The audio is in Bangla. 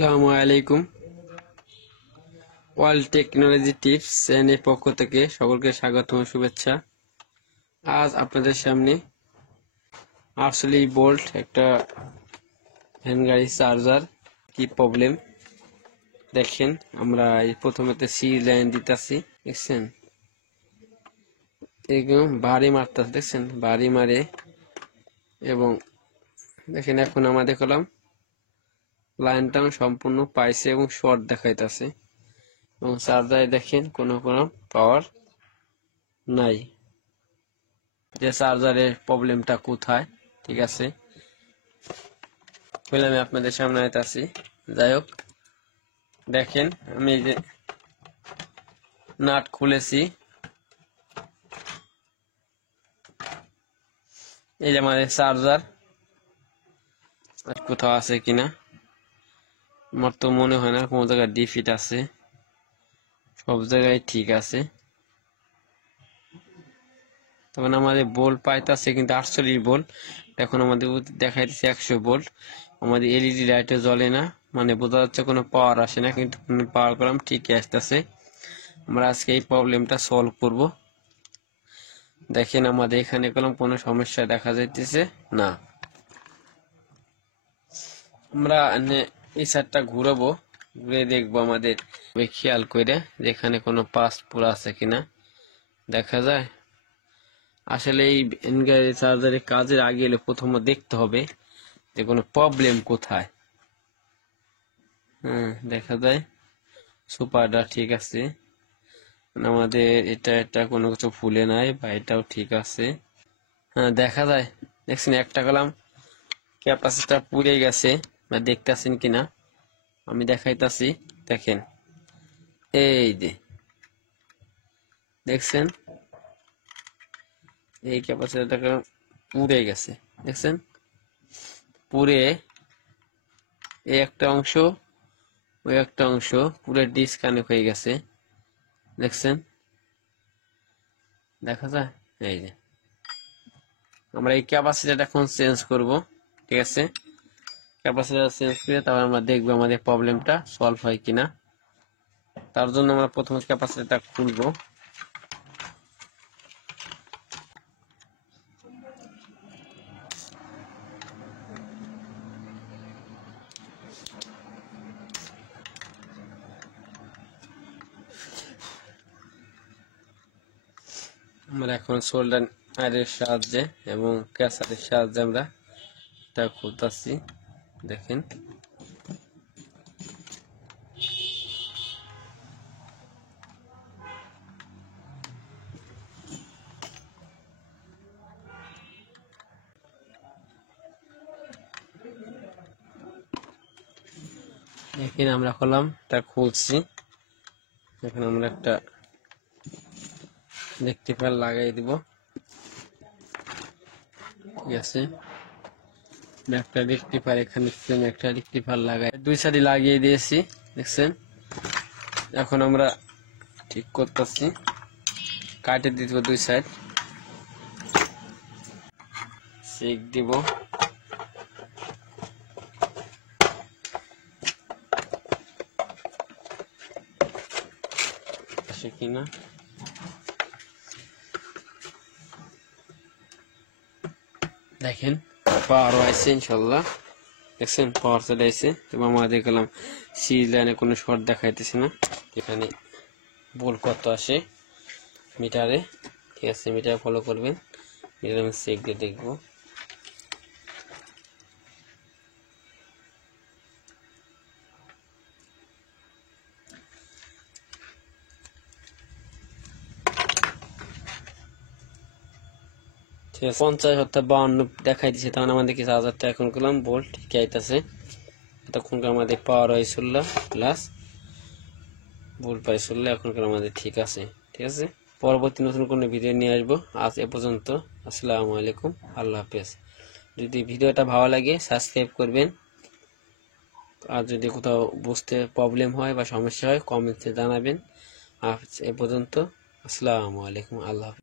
আসসালামু আলাইকুম। ওয়ার্ল্ড টেকনোলজি টিপস চ্যানেলের পক্ষ থেকে সকলকে স্বাগত ও শুভেচ্ছা। আজ আপনাদের সামনে 48 ভোল্ট একটা ফ্যান গাড়ি চার্জার কি প্রবলেম দেখেন। আমরা এই প্রথমেতে সি লাইন দিতেছি, দেখছেন এরকম বাড়ি মারতেছে, দেখছেন বাড়ি মারে। এবং দেখেন এখন আমাদের দেখলাম লাইনটা সম্পূর্ণ পাইছে এবং শর্ট দেখাইতেছে। এবং চার্জারে দেখেন কোনো পাওয়ার নাই। যে চার্জারের প্রবলেমটা কোথায়, ঠিক আছে বলে আমি আপনাদের সামনে আছি। যাই হোক, দেখেন আমি এই যে নাট খুলেছি, এই যে আমাদের চার্জার কোথাও আছে কিনা। আমার তো মনে হয় না কোনো জায়গায় ডিফিট আছে, সব জায়গায় ঠিক আছে। তখন আমাদের বোল্ট পাইতেছে কিন্তু 48 ভোল্ট, এখন আমাদের দেখাইতেছে 100 ভোল্ট। আমাদের এলইডি লাইটে জ্বলে না, মানে বোঝা যাচ্ছে কোনো পাওয়ার আসে না, কিন্তু পাওয়ার কলাম ঠিকই আসতেছে। আমরা আজকে এই প্রবলেমটা সলভ করব। দেখেন আমাদের এখানে কোনো সমস্যা দেখা যাইতেছে না। আমরা এই সাইডটা ঘুরাবো, ঘুরে দেখবো আমাদের খেয়াল করে যেখানে কোনো পাস পুরা আছে কিনা দেখা যায়। আসলে এই চার্জারের কাজের আগে এলে প্রথমে দেখতে হবে যে কোনো প্রবলেম কোথায়। দেখা যায় সুপারটা ঠিক আছে, আমাদের এটা কোনো কিছু ফুলে নাই, বা এটাও ঠিক আছে। দেখা যায়, দেখছেন একটা কলাম ক্যাপাসিটার পুড়ে গেছে, বা দেখতেছেন কিনা আমি দেখাইতাছি। দেখেন এই যে দেখছেন এই ক্যাপাসিটারটা পুড়ে গেছে, দেখছেন পুড়ে এই একটা অংশ ওই একটা অংশ পুরো ডিসকানেক্ট হয়ে গেছে, দেখছেন দেখা যায়। এই যে আমরা এই ক্যাপাসিটারটা এখন চেঞ্জ করব, ঠিক আছে ক্যাপাসিটার চেঞ্জ করে তারপর আমরা দেখবো আমাদের প্রবলেমটা সলভ হয় কিনা। তার জন্য আমরা প্রথমে ক্যাপাসিটারটা খুলবো। আমরা এখন সোল্ডার আয়রনের সাহায্যে এবং ক্যাসারের সাহায্যে আমরা এটা খুলতেছি। দেখেন দেখেন আমরা করলাম এটা খুলছি। এখন আমরা একটা রেকটিফায়ার লাগাই দিব, ঠিক আছে একটা রেকটিফায়ার এখানে একটা রেকটিফায়ার লাগাই দুই সাইডে লাগিয়ে দিয়েছি, দেখছেন এখন আমরা ঠিক করতেছি, কাটে দিব দুই সাইড, চেক দিব। আসে কিনা দেখেন পাওয়ার আছে ইনশাল্লাহ, দেখছেন পাওয়ার চলে আসছে। এবং আমরা দেখলাম সি লাইনে কোনো শর্ট দেখাইতেছে না। এখানে ভোল্ট কত আসে মিটারে, ঠিক আছে মিটার ফলো করবেন, মিটার আমি চেক দিয়ে দেখবো। ঠিক আছে 50 অর্থাৎ 52 দেখাই দিচ্ছে, তখন আমাদের কি 1000টা এখন করলাম ভোল্ট ঠিক আইতেছে। এতক্ষণকার আমাদের পাওয়ার হয়েছিল প্লাস ভোল্ট পাইছিল, এখনকার আমাদের ঠিক আছে। ঠিক আছে পরবর্তী নতুন কোনো ভিডিও নিয়ে আসবো। আজ এ পর্যন্ত, আসসালামু আলাইকুম, আল্লাহ হাফেজ। যদি ভিডিওটা ভালো লাগে সাবস্ক্রাইব করবেন, আর যদি কোথাও বুঝতে প্রবলেম হয় বা সমস্যা হয় কমেন্টে জানাবেন। আজ এ পর্যন্ত, আসসালামু আলাইকুম, আল্লাহ হাফেজ।